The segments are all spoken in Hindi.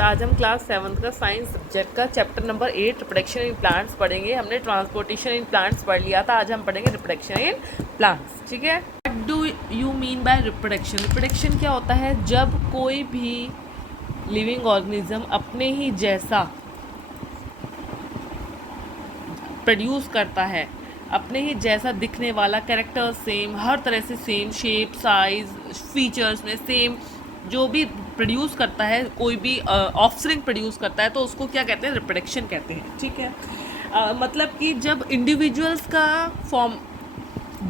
आज हम क्लास 7th का साइंस सब्जेक्ट का chapter number 8 reproduction in plants पढ़ेंगे। हमने ट्रांसपोर्टेशन इन प्लांट्स पढ़ लिया था, आज हम पढ़ेंगे रिप्रोडक्शन इन प्लांट्स। ठीक है, what do you mean by reproduction? Reproduction क्या होता है? जब कोई भी लिविंग ऑर्गेनिज्म अपने ही जैसा प्रोड्यूस करता है, अपने ही जैसा दिखने वाला, कैरेक्टर सेम, हर तरह से सेम, शेप, साइज, फीचर्स में सेम जो भी प्रोड्यूस करता है, कोई भी ऑफस्प्रिंग प्रोड्यूस करता है, तो उसको क्या कहते हैं? रिप्रोडक्शन कहते हैं। ठीक है, मतलब कि जब इंडिविजुअल्स का फॉर्म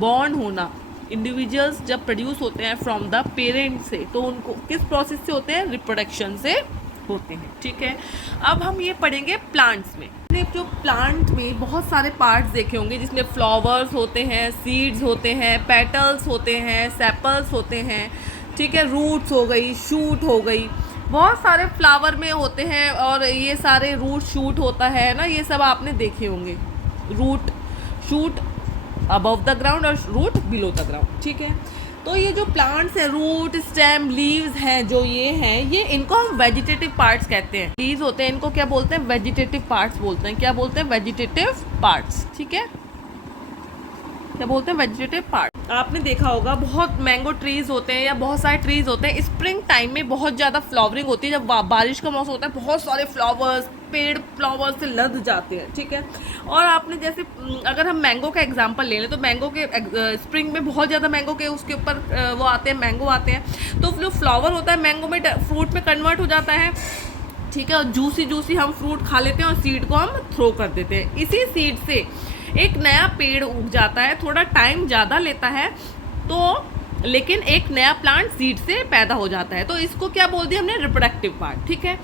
बॉर्न होना, इंडिविजुअल्स जब प्रोड्यूस होते हैं फ्रॉम द पेरेंट से, तो उनको किस प्रोसेस से होते हैं? रिप्रोडक्शन से होते हैं। ठीक है, अब हम ये पढ़ेंगे प्लांट्स में। जो प्लांट में बहुत सारे पार्ट्स देखे होंगे, जिसमें फ्लावर्स होते हैं, सीड्स होते हैं, पेटल्स होते हैं, सेपल्स होते हैं। ठीक है, रूट्स हो गई, शूट हो गई, बहुत सारे फ्लावर में होते हैं, और ये सारे रूट शूट होता है ना, ये सब आपने देखे होंगे। Root shoot above the ground और रूट बिलो द ग्राउंड। ठीक है, तो ये जो प्लांट्स हैं, रूट, स्टेम, लीव्स हैं, जो ये हैं, ये इनको हम वेजिटेटिव पार्ट्स कहते हैं। लीव्स होते हैं, इनको क्या बोलते हैं? वेजिटेटिव पार्ट्स बोलते हैं। क्या बोलते हैं? Vegetative parts. ठीक है, क्या बोलते हैं? Vegetative part. आपने देखा होगा बहुत मैंगो ट्रीज होते हैं या बहुत सारे ट्रीज होते हैं, स्प्रिंग टाइम में बहुत ज़्यादा फ्लावरिंग होती है। जब बारिश का मौसम होता है, बहुत सारे फ्लावर्स, पेड़ फ्लावर्स से लद जाते हैं। ठीक है, और आपने जैसे अगर हम मैंगो का एग्जांपल ले लें, तो मैंगो के स्प्रिंग में बहुत ज़्यादा मैंगो के उसके ऊपर वो आते हैं, मैंगो आते हैं, तो जो फ्लावर होता है मैंगो में फ्रूट में कन्वर्ट हो जाता है। ठीक है, और जूसी जूसी हम फ्रूट खा लेते हैं और सीड को हम थ्रो कर देते हैं। इसी सीड से एक नया पेड़ उग जाता है, थोड़ा टाइम ज़्यादा लेता है, तो लेकिन एक नया प्लांट सीड से पैदा हो जाता है। तो इसको क्या बोल दिया हमने? Reproductive part. ठीक है,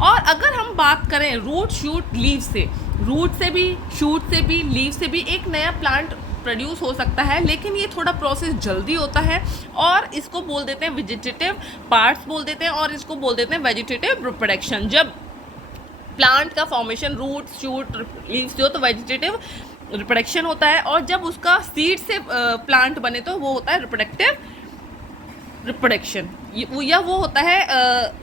और अगर हम बात करें रूट, शूट, लीव से, रूट से भी, शूट से भी, लीव से भी एक नया प्लांट प्रोड्यूस हो सकता है, लेकिन ये थोड़ा प्रोसेस जल्दी होता है, और इसको बोल देते हैं वेजिटेटिव पार्ट्स बोल देते हैं, और इसको बोल देते हैं वेजिटेटिव रिप्रोडक्शन। जब प्लांट का फॉर्मेशन रूट, शूट, लीव से हो तो वेजिटेटिव रिप्रोडक्शन होता है, और जब उसका सीड से प्लांट बने तो वो होता है रिप्रोडक्टिव रिप्रोडक्शन, या वो होता है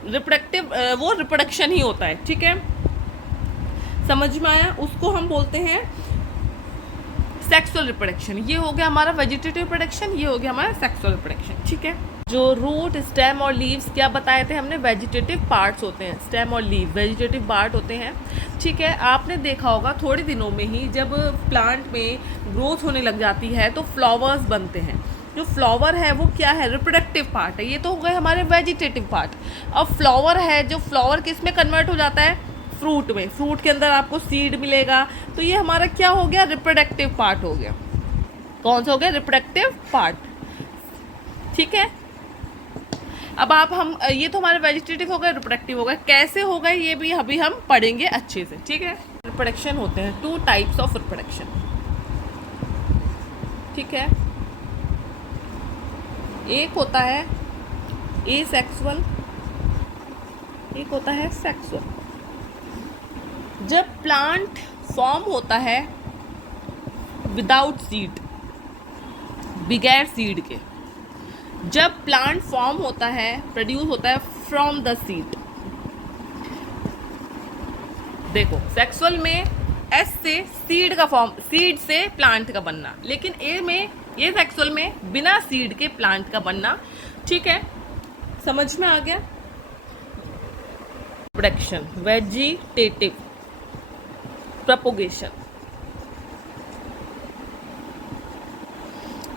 रिप्रोडक्टिव, वो रिप्रोडक्शन ही होता है। ठीक है, समझ में आया? उसको हम बोलते हैं सेक्सुअल रिप्रोडक्शन। ये हो गया हमारा वेजिटेटिव रिप्रोडक्शन, ये हो गया हमारा सेक्सुअल रिप्रोडक्शन। ठीक है, जो रूट, स्टेम और लीव्स क्या बताए थे हमने? वेजिटेटिव पार्ट्स होते हैं। स्टेम और लीव वेजिटेटिव पार्ट होते हैं। ठीक है, आपने देखा होगा थोड़े दिनों में ही जब प्लांट में ग्रोथ होने लग जाती है तो फ्लावर्स बनते हैं। जो फ्लावर है वो क्या है? रिप्रोडक्टिव पार्ट है। ये तो हो गए हमारे वेजिटेटिव पार्ट। अब फ्लावर है, जो फ्लावर किस में कन्वर्ट हो जाता है? फ्रूट में। फ्रूट के अंदर आपको सीड मिलेगा, तो ये हमारा क्या हो गया? रिप्रोडक्टिव पार्ट हो गया। कौन सा हो गया? Reproductive part. ठीक है, अब हम ये तो हमारे वेजिटेटिव हो गए, रिप्रोडक्टिव हो गए। कैसे हो गए ये भी अभी हम पढ़ेंगे अच्छे से। ठीक है, रिप्रोडक्शन होते हैं, 2 टाइप्स ऑफ रिप्रोडक्शन। ठीक है, एक होता है एसेक्सुअल, एक होता है सेक्सुअल। जब प्लांट फॉर्म होता है विदाउट सीड, बगैर सीड के, जब प्लांट फॉर्म होता है, प्रोड्यूस होता है फ्रॉम द सीड। देखो, सेक्सुअल में एस से सीड का फॉर्म, सीड से प्लांट का बनना, लेकिन ए में, ये सेक्सुअल में बिना सीड के प्लांट का बनना। ठीक है, समझ में आ गया? Production, vegetative propagation.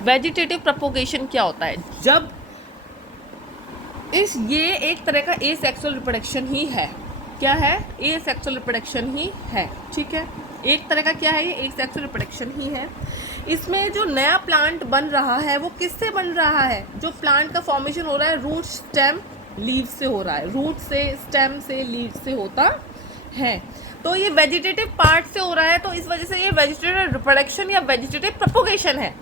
Vegetative propagation क्या होता है? जब ये एक तरह का एसेक्सुअल रिप्रोडक्शन ही है। क्या है? एसेक्सुअल रिप्रोडक्शन ही है। ठीक है, एक तरह का क्या है? ये एसेक्सुअल रिप्रोडक्शन ही है। इसमें जो नया प्लांट बन रहा है वो किससे बन रहा है? जो प्लांट का फॉर्मेशन हो रहा है रूट, स्टेम, लीव से हो रहा है। रूट से, स्टेम से, लीव से होता है, तो ये वेजिटेटिव पार्ट से हो रहा है, तो इस वजह से ये वेजिटेटिव रिप्रोडक्शन या वेजिटेटिव प्रोपोगेशन है।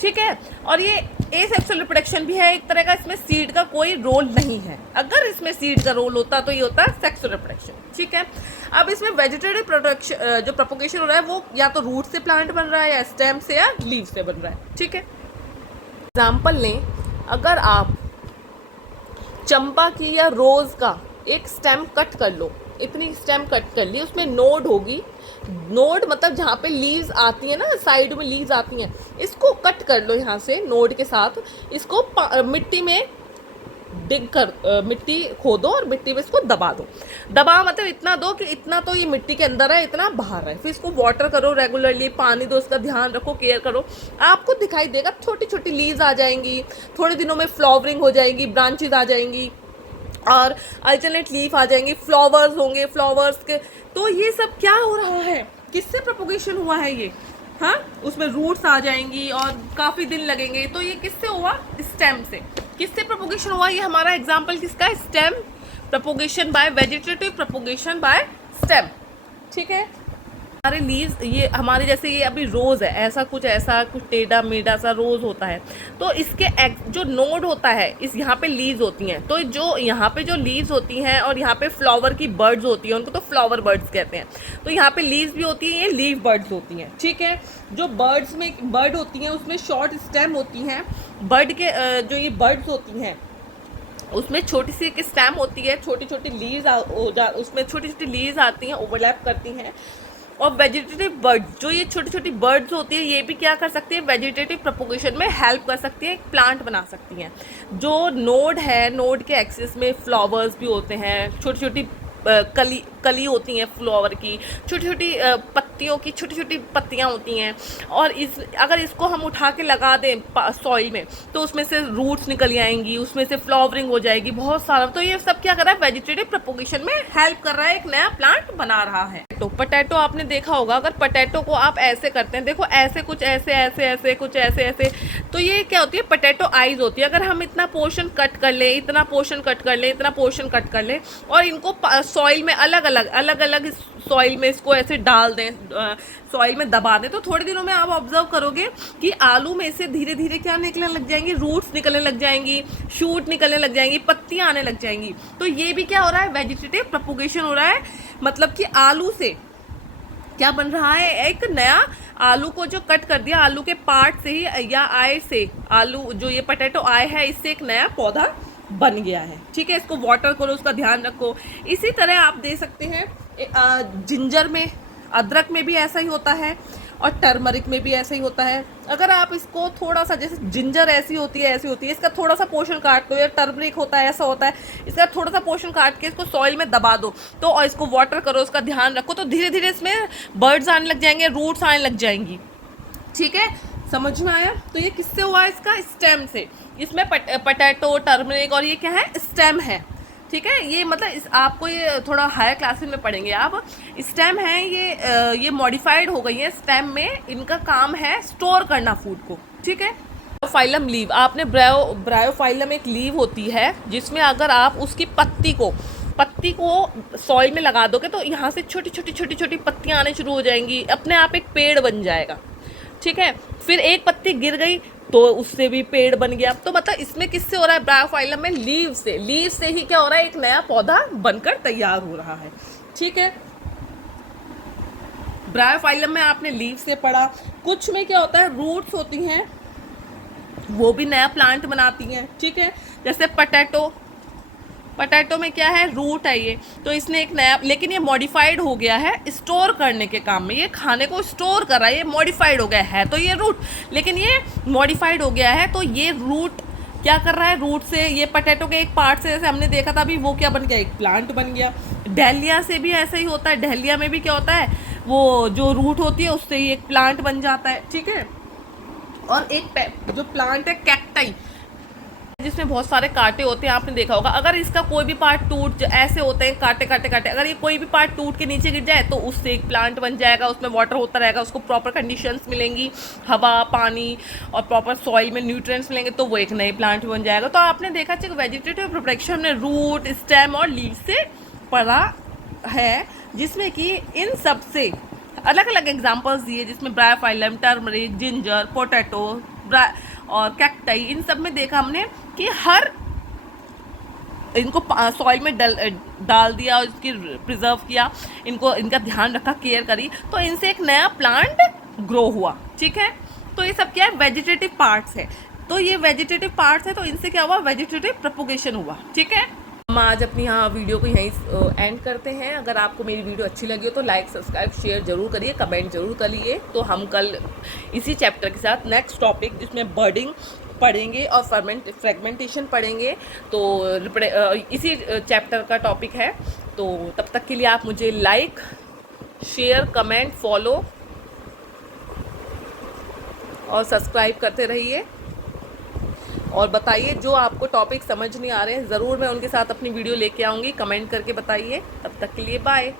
ठीक है, और ये एसेक्सुअल रिप्रोडक्शन भी है एक तरह का, इसमें सीड का कोई रोल नहीं है। अगर इसमें सीड का रोल होता तो ये होता सेक्सुअल रिप्रोडक्शन। ठीक है, अब इसमें वेजिटेटिव प्रोडक्शन, जो प्रोपोगेशन हो रहा है वो या तो रूट से प्लांट बन रहा है, या स्टेम से, या लीव से बन रहा है। ठीक है, एग्जाम्पल लें, अगर आप चंपा की या रोज का एक स्टेम कट कर लो, इतनी स्टेम कट कर ली, उसमें नोड होगी, नोड मतलब जहाँ पे लीव्स आती हैं ना, साइड में लीव्स आती हैं, इसको कट कर लो यहाँ से नोड के साथ, इसको मिट्टी में डिग कर मिट्टी खोदो और मिट्टी में इसको दबा दो। दबा मतलब इतना दो कि इतना तो ये मिट्टी के अंदर है, इतना बाहर है। फिर इसको वाटर करो रेगुलरली, पानी दो, उसका ध्यान रखो, केयर करो, आपको दिखाई देगा छोटी छोटी लीव्स आ जाएंगी, थोड़े दिनों में फ्लावरिंग हो जाएगी, ब्रांचेज आ जाएंगी और अल्टरनेट लीफ आ जाएंगी, फ्लावर्स होंगे, फ्लावर्स के। तो ये सब क्या हो रहा है, किससे प्रोपोगेशन हुआ है ये, हाँ, उसमें रूट्स आ जाएंगी और काफ़ी दिन लगेंगे। तो ये किससे हुआ, स्टेम से। किससे प्रोपोगेशन हुआ, ये हमारा एग्जाम्पल किसका, stem propagation bye vegetative propagation by stem. ठीक है, हमारे लीव्स, ये हमारे जैसे ये अभी रोज़ है, ऐसा कुछ टेढ़ा मेढ़ा सा रोज़ होता है, तो इसके जो नोड होता है, इस यहाँ पे लीव्स होती हैं, तो जो यहाँ पे जो लीव्स होती हैं और यहाँ पे फ्लावर की बर्ड्स होती हैं, उनको तो फ्लावर बर्ड्स कहते हैं। तो यहाँ पे लीव्स भी होती हैं, ये लीव बर्ड्स होती हैं। ठीक है, जो बर्ड्स में बर्ड होती हैं उसमें शॉर्ट स्टेम होती हैं, बर्ड के जो ये बर्ड्स होती हैं उसमें छोटी सी एक स्टेम होती है, छोटी छोटी लीव्स उसमें छोटी छोटी लीव्स आती हैं, ओवरलैप करती हैं। और वेजिटेटिव बर्ड्स, जो ये छोटी छोटी बर्ड्स होती है, ये भी क्या कर सकती है, वेजिटेटिव प्रोपोगेशन में हेल्प कर सकती है, एक प्लांट बना सकती हैं। जो नोड है, नोड के एक्सिस में फ्लावर्स भी होते हैं, छोटी छोटी कली होती हैं फ्लावर की, छोटी छोटी पत्तियों की छोटी छोटी पत्तियां होती हैं। और अगर इसको हम उठा के लगा दें सॉइल में, तो उसमें से रूट्स निकल आएंगी, उसमें से फ्लावरिंग हो जाएगी बहुत सारा। तो ये सब क्या कर रहा है, वेजिटेटिव प्रोपोगेशन में हेल्प कर रहा है, एक नया प्लांट बना रहा है। तो पोटैटो आपने देखा होगा, अगर पोटैटो को आप ऐसे करते हैं, देखो ऐसे कुछ ऐसे ऐसे ऐसे कुछ ऐसे ऐसे, तो ये क्या होती है, पोटैटो आइज होती है। अगर हम इतना पोर्शन कट कर ले, इतना पोर्शन कट कर ले, इतना पोर्शन कट कर ले और इनको सॉइल में अलग अलग सॉइल में इसको ऐसे डाल दें, सॉइल में दबा दें, तो थोड़े दिनों में आप ऑब्जर्व करोगे कि आलू में से धीरे धीरे क्या निकलने लग जाएंगी, रूट्स निकलने लग जाएंगी, शूट निकलने लग जाएंगी, पत्तियां आने लग जाएंगी। तो ये भी क्या हो रहा है, वेजिटेटिव प्रोपोगेशन हो रहा है। मतलब कि आलू से क्या बन रहा है, एक नया, आलू को जो कट कर दिया, आलू के पार्ट से ही या आय से, आलू जो ये पोटैटो आय है, इससे एक नया पौधा बन गया है। ठीक है, इसको वाटर करो, उसका ध्यान रखो। इसी तरह आप दे सकते हैं जिंजर में, अदरक में भी ऐसा ही होता है और टर्मरिक में भी ऐसा ही होता है। अगर आप इसको थोड़ा सा, जैसे जिंजर ऐसी होती है इसका थोड़ा सा पोर्शन काट दो, या टर्मरिक होता है ऐसा होता है, इसका थोड़ा सा पोर्शन काट के इसको सॉइल में दबा दो, तो और इसको वाटर करो, उसका ध्यान रखो, तो धीरे धीरे इसमें बर्ड्स आने लग जाएंगे, रूट्स आने लग जाएंगी। ठीक है, समझ में आया। तो ये किससे हुआ है, इसका स्टेम से। इसमें पोटैटो, टर्मरिक और ये क्या है, स्टेम है। ठीक है, ये मतलब आपको ये थोड़ा हायर क्लासेस में पढ़ेंगे आप। स्टेम है ये मॉडिफाइड हो गई है। स्टेम में इनका काम है स्टोर करना फूड को। ठीक है, ब्रायोफाइलम लीव, आपने ब्रायोफाइलम एक लीव होती है जिसमें अगर आप उसकी पत्ती को सॉइल में लगा दोगे तो यहाँ से छोटी छोटी पत्तियाँ आने शुरू हो जाएंगी, अपने आप एक पेड़ बन जाएगा। ठीक है, फिर एक पत्ती गिर गई तो उससे भी पेड़ बन गया। तो मतलब इसमें किससे हो रहा है, ब्रायोफाइलम में लीव से ही क्या हो रहा है, एक नया पौधा बनकर तैयार हो रहा है। ठीक है, ब्रायोफाइलम में आपने लीव से पढ़ा। कुछ में क्या होता है, रूट्स होती हैं, वो भी नया प्लांट बनाती हैं। ठीक है, जैसे पोटैटो में क्या है, रूट है ये, तो इसने एक नया, लेकिन ये मॉडिफाइड हो गया है स्टोर करने के काम में, ये खाने को स्टोर कर रहा है, ये मॉडिफाइड हो गया है। तो ये रूट, लेकिन ये मॉडिफाइड हो गया है, तो ये रूट क्या कर रहा है, रूट से ये पोटैटो के एक पार्ट से, जैसे हमने देखा था अभी, वो क्या बन गया, एक प्लांट बन गया। डहलिया से भी ऐसा ही होता है, डहलिया में भी क्या होता है, वो जो रूट होती है उससे ही एक प्लांट बन जाता है। ठीक है, और एक जो प्लांट है कैक्टाई, जिसमें बहुत सारे कांटे होते हैं, आपने देखा होगा। अगर इसका कोई भी पार्ट ऐसे होते हैं कांटे, अगर ये कोई भी पार्ट टूट के नीचे गिर जाए तो उससे एक प्लांट बन जाएगा, उसमें वाटर होता रहेगा, उसको प्रॉपर कंडीशंस मिलेंगी, हवा, पानी और प्रॉपर सॉइल में न्यूट्रिएंट्स मिलेंगे, तो वो एक नए प्लांट बन जाएगा। तो आपने देखा कि वेजिटेटिव प्रोटेक्शन हमने रूट, स्टेम और लीव से पढ़ा है, जिसमें कि इन सब से अलग अलग एग्जाम्पल्स दिए, जिसमें ब्रायोफाइलम, टर्मरिक, जिंजर, पोटैटो और कैक्टाई, इन सब में देखा हमने कि हर इनको सॉइल में डाल दिया और इसकी प्रिजर्व किया, इनका ध्यान रखा, केयर करी, तो इनसे एक नया प्लांट ग्रो हुआ। ठीक है, तो ये सब क्या है, वेजिटेटिव पार्ट्स है। तो ये वेजिटेटिव पार्ट्स है, तो इनसे क्या हुआ, वेजिटेटिव प्रोपोगेशन हुआ। ठीक है, हम आज अपनी यहाँ वीडियो को यहीं एंड करते हैं। अगर आपको मेरी वीडियो अच्छी लगी हो तो लाइक सब्सक्राइब शेयर ज़रूर करिए, कमेंट ज़रूर करिए। तो हम कल इसी चैप्टर के साथ नेक्स्ट टॉपिक जिसमें बर्डिंग पढ़ेंगे और फ्रेगमेंटेशन पढ़ेंगे। तो इसी चैप्टर का टॉपिक है। तो तब तक के लिए आप मुझे लाइक शेयर कमेंट फॉलो और सब्सक्राइब करते रहिए। और बताइए जो आपको टॉपिक समझ नहीं आ रहे हैं, ज़रूर मैं उनके साथ अपनी वीडियो लेके आऊँगी। कमेंट करके बताइए। तब तक के लिए बाय।